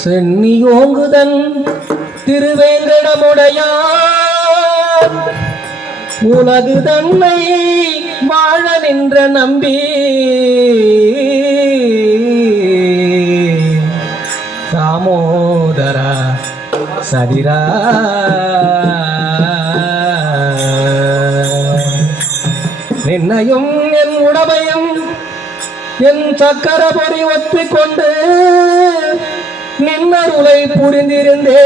சென்னியோங்குதன் திருவேங்கடமுடையான் உலகு தன்னை வாழ நின்ற நம்பி தாமோதரா சரிரா நின்னையும் என் உடமையும் என் சக்கர பொறி ஒத்திக்கொண்டு நின்னருளை புரிந்திருந்தே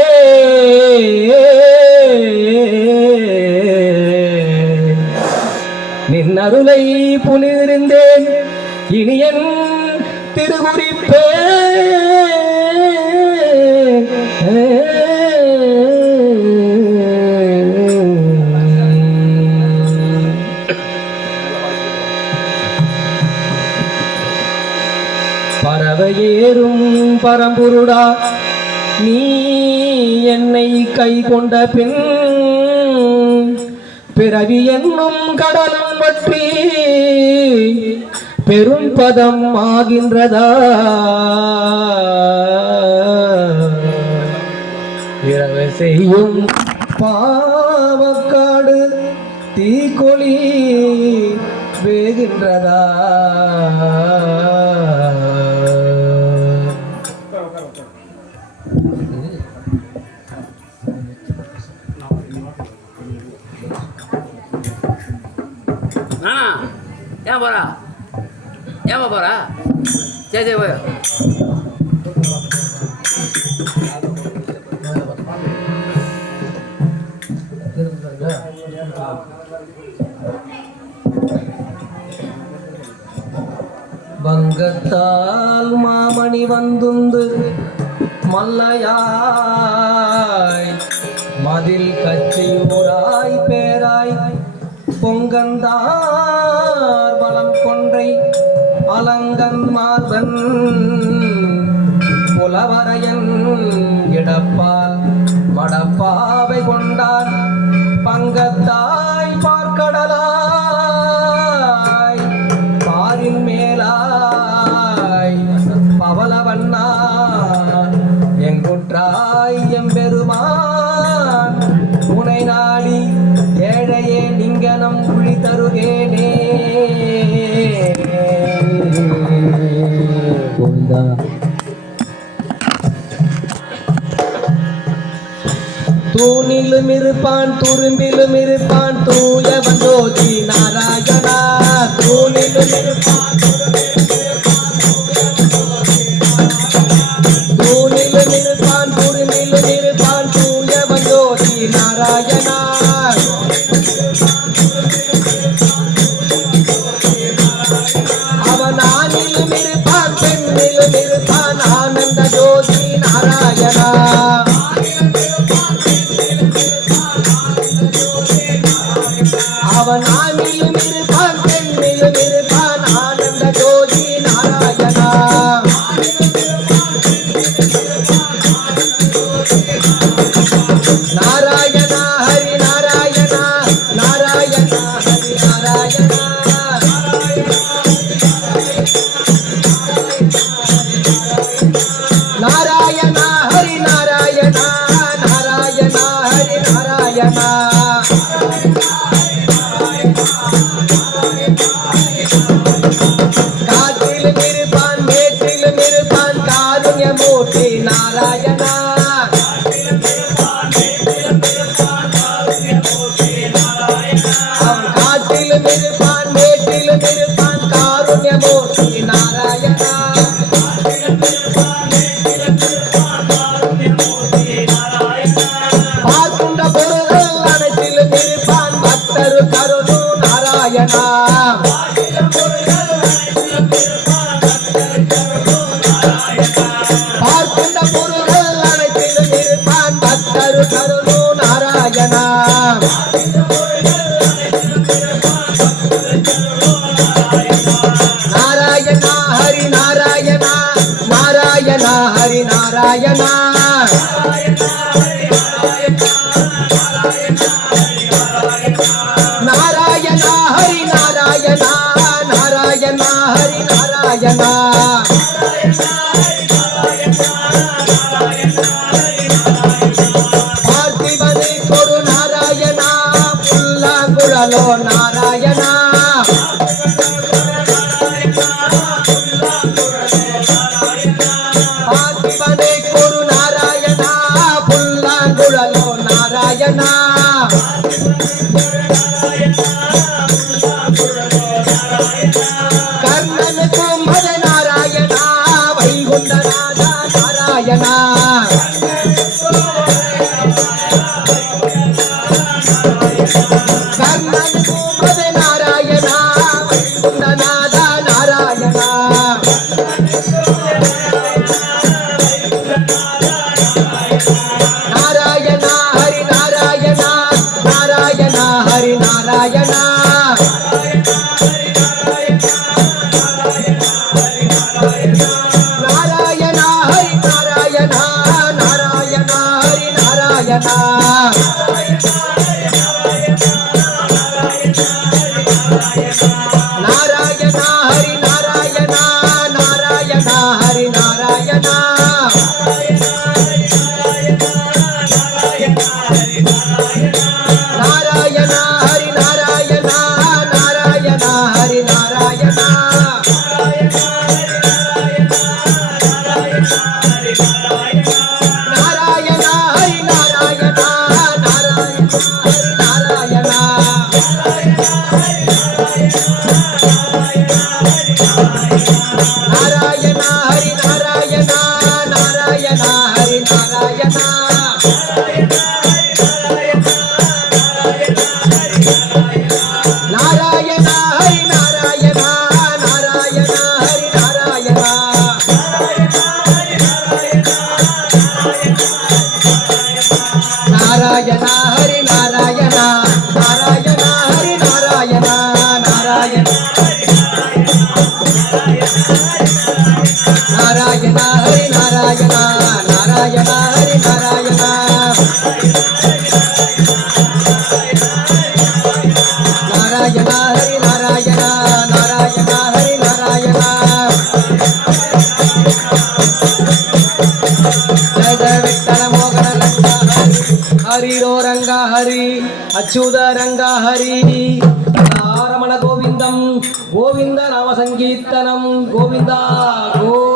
நின்னருளை புரிந்திருந்தேன் இனி என் திருகுறிப்பே பறவையேறும் பரம்பொருடா நீ என்னை கை கொண்ட பின் பிறவி என்னும் கடலும் பற்றி பெரும் பதம் ஆகின்றதா இரவு செய்யும் பாவக்காடு தீக்கொளி வேகின்றதா ஏன் போறா ஏமா போறா சரி சரி போய் வங்கத்தால் மாமணி வந்துந்து மல்லையாய் மதில் கச்சியூராய் பேராய் பொங்கந்தார் வளம் கொன்றை அலங்கன் மார்பன் புலவரையன் இடப்பால் மடப்பாவை கொண்டான் பங்கத்தாய் பார்க்கடலாய் பாரின் மேலாய் பவலவண்ணா எங்குற்றாய் எம்பெருமான் உனை நாடி ஏழையே லிங்கனம் குழி தருகேனே தூணிலும் இருப்பான் துரும்பிலும் இருப்பான் தூயவன் ஜோதி நாராயணா தூணிலும் இருப்பான் தூணிலும் இருப்பான் துரும்பிலும் இருப்பான் தூயவன் ஜோதி நாராயணா அவன் ஆணிலும் இருப்பான் பெண்ணிலும் இருப்பான் ஆனந்த ஜோதி நாராயணா அவன் ஆணிலும் இருப்பான் பெண்ணிலும் இருப்பான் ஆனந்த ஜோதி நாராயணா நாராயணா ஹரி நாராயணா நாராயணா ஹரி நாராயணா நாராயணா ஹரி நாராயணா நாராயணா ஹரி நாராயணா காற்றிலும் இருப்பான் மேற்றிலும் இருப்பான் காருண்யமூர்த்தி நாராயணா அவன் காற்றிலும் இருப்பான் மேற்றிலும் இருப்பான் காருண்யமூர்த்தி நாராயணா பார்க்கின்ற பொருள்கள் அனைத்திலும் இருப்பான் பக்தரு கருணு நாராயணா பார்க்கின்ற பொருள்கள் அனைத்திலும் இருப்பான் பக்தரு கருணு நாராயணா நாராயணா ஹரி நாராயணா நாராயணா ஹரி நாராயணா नारायणा कर्णन कुंभद नारायणा वैकुंठनाथ नारायणा कर्णन कुंभद नारायणा वैकुंठनाथ नारायणा नारायणा हरि नारायणा नारायणा हरि नारायणा नारायणा हरि नारायणा नारायणा हरि नारायणा नारायणा हरि नारायणा नारायणा हरि नारायणा नारायणा हरि नारायणा नारायणा हरि नारायणा नारायणा हरि नारायणा नारायणा हरि नारायणा नारायणा हरि नारायणा नारायणा हरि नारायणा नारायणा हरि नारायणा नारायणा हरि नारायणा नारायणा हरि नारायणा नारायणा हरि नारायणा नारायण नारायणा हरि नारायणा नारायणा हरि नारायणा नारायणा हरि नारायणा नारायणा हरि नारायणा जय जय विठ्ठल मोगन रंगा हरि हरि रो रंगा हरि अच्युत रंगा हरि रमण गोविंदम गोविंद नाम संकीर्तनम गोविंदा गो